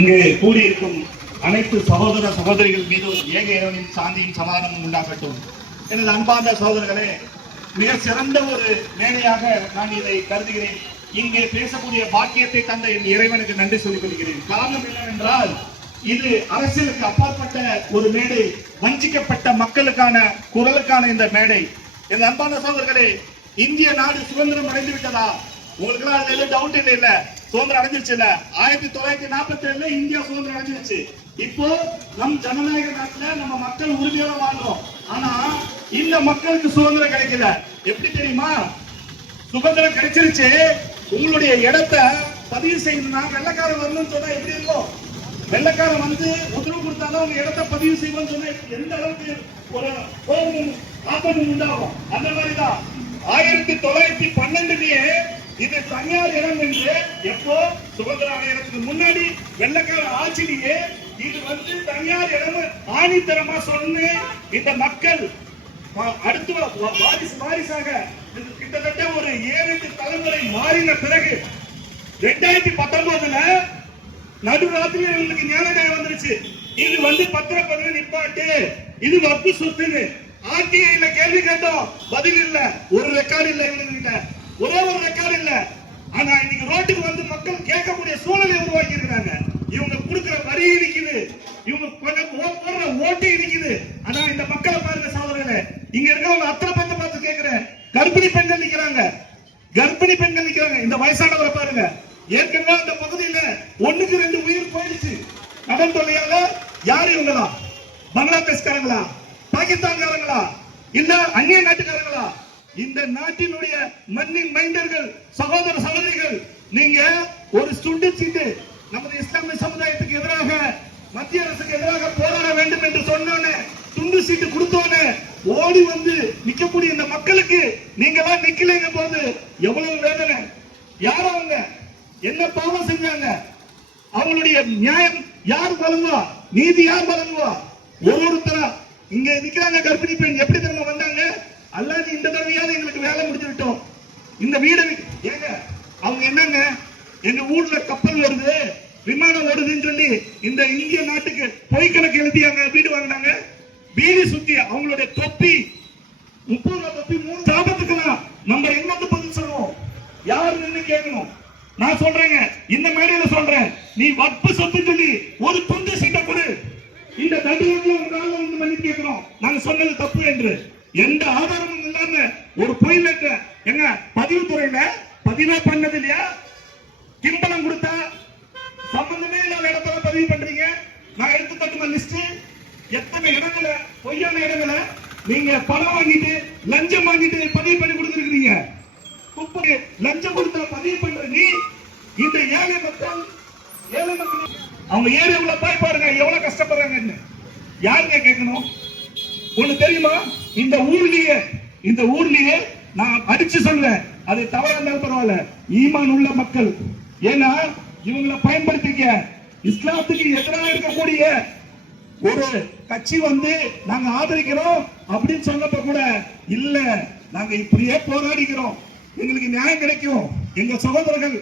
இங்கு கூடியிருக்கும் அனைத்து சகோதர சகோதரிகள் மீது ஏக இறைவனின் சாந்தியும் சமாதானமும் உண்டாகட்டும். எனது அன்பார்ந்த சகோதரர்களே, மிக சிறந்த ஒரு மேடையாக நான் இதை கருதுகிறேன். இங்கே பேசக்கூடிய பாக்கியத்தை தந்த என் இறைவனுக்கு நன்றி சொல்லிக் கொள்கிறேன். காரணம் என்னவென்றால், இது அரசியலுக்கு அப்பாற்பட்ட ஒரு மேடை, வஞ்சிக்கப்பட்ட மக்களுக்கான குரலுக்கான இந்த மேடை. என் அன்பான சகோதரர்களே, இந்திய நாடு சுதந்திரம் அடைந்து விட்டதா? உங்களுக்கு எல்லாம் அதுல டவுட் இல்ல, சுதந்திரம் அடைஞ்சிருச்சு இல்ல. 1947 இந்தியா சுதந்திரம் அடைஞ்சிருச்சு. இப்போ நம் ஜனநாயக நாட்டுல நம்ம மக்கள் உறுதியோட வாழ்றோம். ஆனா இந்த மக்களுக்கு சுதந்திரம் கிடைக்கல. எப்படி தெரியுமா? சுதந்திரம் கிடைச்சிருச்சு, உங்களுடைய இடத்தை பதிவு செய்யணும்னா வெள்ளக்காரன் வரணும்னு சொன்னா எப்படி இருக்கும்? வெள்ளக்காரன் வந்து உத்தரவு கொடுத்தாலும் உங்க இடத்தை பதிவு செய்வோம்னு சொன்னா எந்த அளவுக்கு ஒரு கோபம் ஆபத்து உண்டாகும்? அந்த மாதிரிதான் 1912 இது தனியார் இடம் என்று எப்போ சுதந்திர அடையறதுக்கு முன்னாடி வெள்ளக்கார ஆட்சியிலேயே இது வந்து தனியார் இடம் ஆணித்தரமா சொன்ன இந்த மக்கள் அடுத்து வாரிசாக கிட்டத்தட்ட ஒரு 7-8 தலைமுறை மாறின பிறகு 2019 நடுராத்திரி உங்களுக்கு ஞானதயம் வந்துருச்சு. இது வந்து பத்திரப்பதிவு நிப்பாட்டு, இது வப்பு சொத்துன்னு ஆர்டிஐல கேள்வி கேட்டோம், பதில் இல்ல. ஒரு ரெக்கார்டு இல்ல இவங்க, ஒரே ஒரு ரெக்கார்டு இல்ல. ஆனா இன்னைக்கு ரோட்டுக்கு வந்து மக்கள் கேட்கக்கூடிய சூழலை உருவாக்கி இருக்காங்க. இவங்க கொடுக்கிற வரி இருக்குது, இவங்க போடுற ஓட்டு இருக்குது. ஆனா இந்த மக்களை பாருங்க சகோதரர்களே, இங்க இருக்கவங்க அத்தனை பத்த பார்த்து கேட்கிறேன். கர்ப்பிணி பெண்கள் நிக்கிறாங்க, கர்ப்பிணி பெண்கள் நிக்கிறாங்க. இந்த வயசானவரை பாருங்க, ஏற்கனவே அந்த பகுதியில 1க்கு 2 உயிர் போயிடுச்சு கடன் தொல்லையால. யாரு இவங்களா? பங்களாதேஷ்காரங்களா, பாகிஸ்தான்காரங்களா, இல்ல அந்நிய நாட்டுக்காரங்களா? இந்த நாட்டினுடைய மண்ணின் மைந்தர்கள், சகோதர சகோதரிகள், நீங்க ஒரு சுண்டு சீட்டு நமது இஸ்லாமிய சமுதாயத்துக்கு எதிராக, மத்திய அரசுக்கு எதிராக போராட வேண்டும் என்று சொன்னோன்னு துண்டு சீட்டு கொடுத்தோன்னு ஓடி வந்து நிக்கக்கூடிய இந்த மக்களுக்கு நீங்க எல்லாம் நிக்கலைங்க போது எவ்வளவு வேதனை. யார் அவங்க? என்ன பாவம் செஞ்சாங்க? அவங்களுடைய நியாயம் யார் வழங்குவா? நீதி யார் வழங்குவா? ஒருத்தரா இங்க நிக்கிறாங்க கர்ப்பிணி பெண். எப்படி திரும்ப வந்தாங்க? அல்லாது இந்த தடவையாவது எங்களுக்கு வேலை முடிச்சு விட்டோம், இந்த வீடு ஏங்க. அவங்க என்னங்க, எங்க ஊர்ல கப்பல் வருது, விமானம் வருதுன்னு சொல்லி இந்த இந்திய நாட்டுக்கு பொய் கணக்கு எழுதியாங்க வீடு வாங்கினாங்க. வீடு சுத்தி அவங்களுடைய தொப்பி 30 ரூபாய் தொப்பி 3 சாபத்துக்கலாம். நம்ம எங்க வந்து பதில் சொல்லுவோம்? யாரு நின்று கேட்கணும்? நான் சொல்றேங்க, இந்த மேடையில சொல்றேன், நீ வப்பு சொத்து சொல்லி ஒரு துண்டு சீட்டை கொடு. இந்த நடுவில் உங்களால வந்து மன்னிப்பு கேட்கிறோம், நாங்க சொன்னது தப்பு என்று. எந்த ஆதாரமும் இல்லாம ஒரு பொய் லெட்டர் எங்க பதிவுத்துறையில பதிவே பண்ணது இல்லையா? கிம்பளம் கொடுத்தா சம்பந்தமே இல்லாத இடத்துல பதிவு பண்றீங்க. நான் எடுத்து தட்டுமா லிஸ்ட், எத்தனை இடங்களை பொய்யான இடங்களை நீங்க பணம் வாங்கிட்டு லஞ்சம் வாங்கிட்டு பதிவு பண்ணி கொடுத்துருக்கீங்க. லஞ்சம் கொடுத்தா பதிவு பண்ற நீ இந்த ஏழை மக்கள் அவங்க ஏரியாவுல போய் பாருங்க எவ்வளவு கஷ்டப்படுறாங்க. யாருங்க கேட்கணும்? ஒண்ணு தெரியுமா? இந்த ஊர்லயே நான் அடிச்சு சொல்றேன், அது தவறா இருந்தாலும் பரவாயில்ல, ஈமான் உள்ள மக்கள். ஏன்னா இவங்களை பயன்படுத்திக்க இஸ்லாத்துக்கு எதிராக இருக்கக்கூடிய ஒரு கட்சி வந்து நாங்க ஆதரிக்கிறோம் அப்படின்னு சொன்னப்ப கூட இல்ல, நாங்க இப்படியே போராடிக்கிறோம், எங்களுக்கு நியாயம் கிடைக்கும், எங்க சகோதரர்கள்